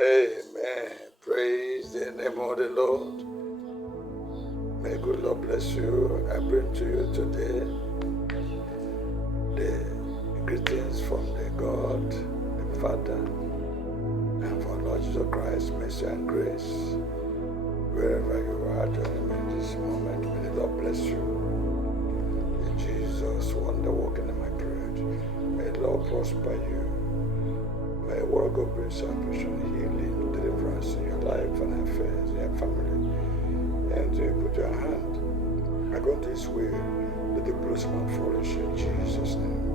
Amen. Praise the name of the Lord. May good Lord bless you. I bring to you today the greetings from the God, the Father, and for Lord Jesus Christ, mercy and grace. Wherever you are joining me this moment, may the Lord bless you. In Jesus' wonder working in my prayer. May the Lord prosper you. May the word of God bring salvation, healing, deliverance in your life and affairs, in your family. And you put your hand according to His will, let the blossom and flourish in Jesus' name.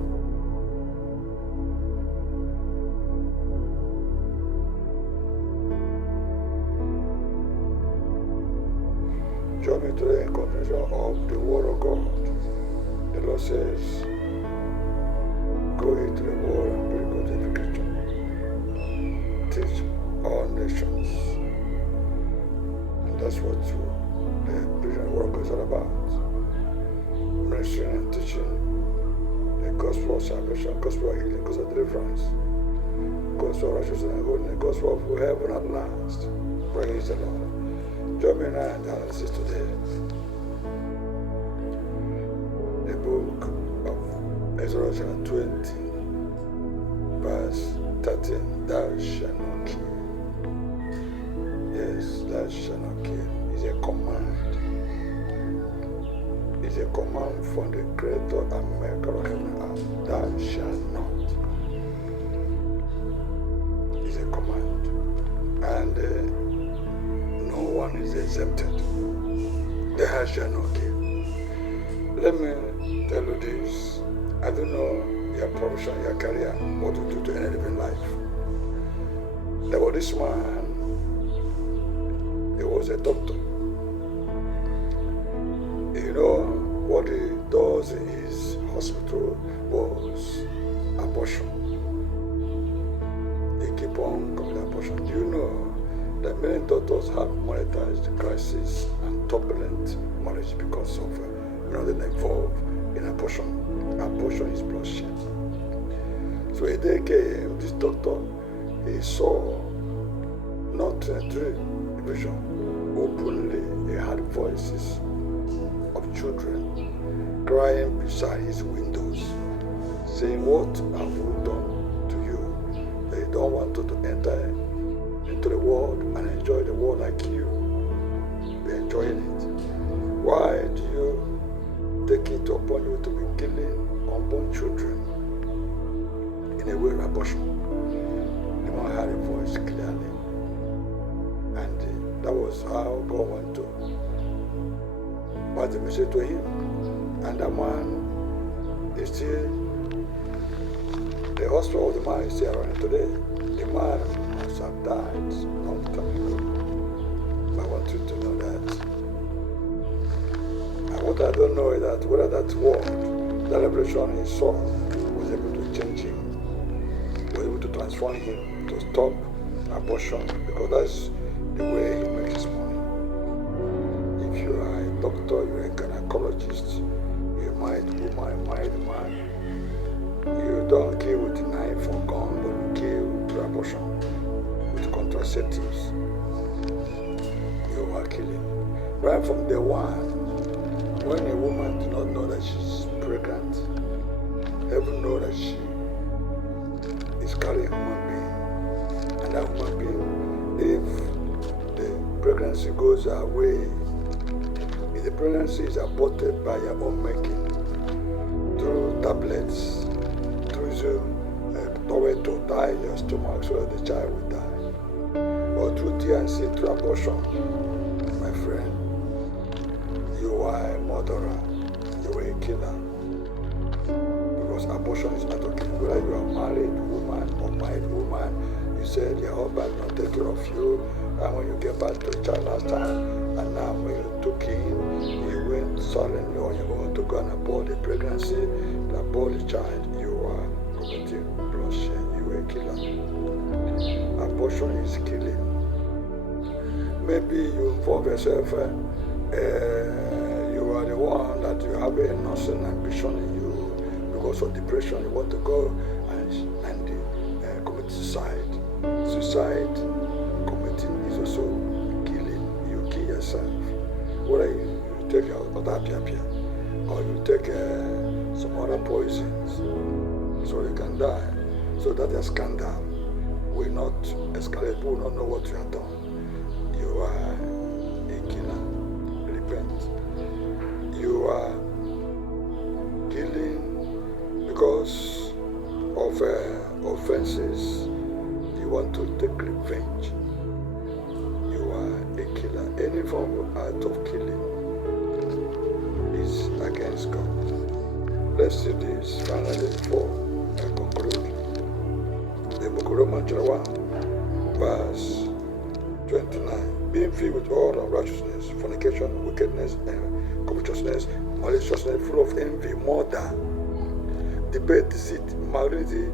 Join me today in continuation of the Word of God. The Lord says, go into the world and bring good education. Teach all nations. And that's what the vision work is all about. Ministering and teaching the gospel of salvation, gospel of healing, gospel of deliverance, gospel of righteousness and holiness, gospel of heaven at last. Praise the Lord. Join me now in the analysis today. The book of Exodus 20, verse 13. Thou shalt not kill. Yes, thou shalt not kill. It's a command. It's a command from the Creator and Maker of heaven and earth. Thou shalt not. It's a command. And no one is exempted. Thou shalt not kill. Let me tell you this. I don't know your profession, your career, what you do to any living life. There was this man, he was a doctor. You know, what he does in his hospital was abortion. He keep on committing abortion. Do you know that many doctors have monetized crisis and turbulent marriage because of they're involved in abortion. Abortion is bloodshed. So a day came, this doctor, he saw not a dream, a vision. Openly, he heard voices of children crying beside his windows, saying, what have we done to you? They don't want to enter into the world and enjoy the world like you. They're enjoying it. Why do you take it upon you to be killing unborn children in a way of abortion? The man heard a voice clearly, and that was how God went to pass the message to him. And that man is still, the hospital of the man is still around today. The man must have died long time ago. I want you to know that. And what I don't know is that whether that word, that revelation he saw, was able to change him, was able to transform him, to stop abortion, because that's the way he makes his money. If you are a doctor, you're a gynecologist, you're a married woman, a married man, you don't kill with a knife or gun, but you kill through abortion, with contraceptives. You are killing. Right from day one, when a woman does not know that she's pregnant, heaven knows that she is carrying a human being. And that human being, if the pregnancy goes away, if the pregnancy is aborted by your own making, through tablets, through towel to tie your stomach so that the child will die, or through DNC, through abortion, my friend, you are a murderer, you are a killer. Because abortion is not okay. Whether you are a married woman or married woman, you said your husband will not take care of you, and when you get back to the child last time, and now when you took him, you went suddenly on your own to go and abort the pregnancy, to abort the child, you are committing bloodshed, you are a killer. Abortion is killing. Maybe you involve yourself, you are the one that you have a nursing ambition in you because of depression, you want to go and commit suicide. Suicide also killing. You kill yourself. Whether you take otapia or you take some other poisons, so you can die. So that a scandal will not escalate. People will not know what you have done. You are a killer. Repent. You are killing because of offenses. You want to take revenge. You are a killer. Any form of act of killing is against God. Let's see this finally before I conclude. The book of Romans chapter 1, verse 29. Being filled with all unrighteousness, fornication, wickedness, and covetousness, maliciousness, full of envy, murder, debate, deceit, malignity,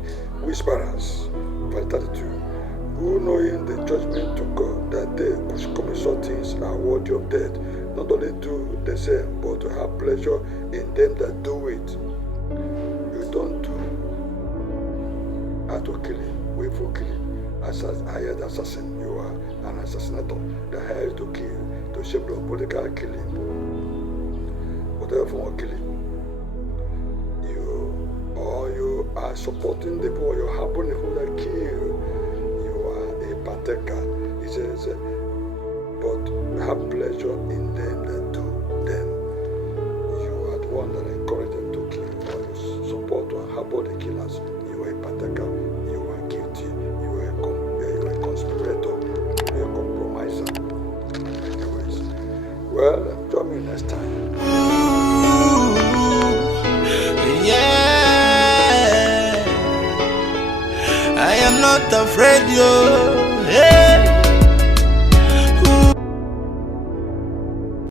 whisperers. Verse 32. Who knowing the judgment to God, that they which commit such things are worthy of death, not only do the same, but to have pleasure in them that do it. You don't do act of killing, willful killing, as a hired assassin. You are an assassinator that hired to kill, to shape of political killing, whatever form of killing. You are supporting the people, you're helping the people that kill. You are a partaker. He says, but have pleasure in them that do them. You are the one that encourage them to kill, or you support or harbor the killers. You are a partaker. You are guilty. You are a conspirator. You are a compromiser. Anyways, well, join me next time. Yeah, I am not afraid, yo.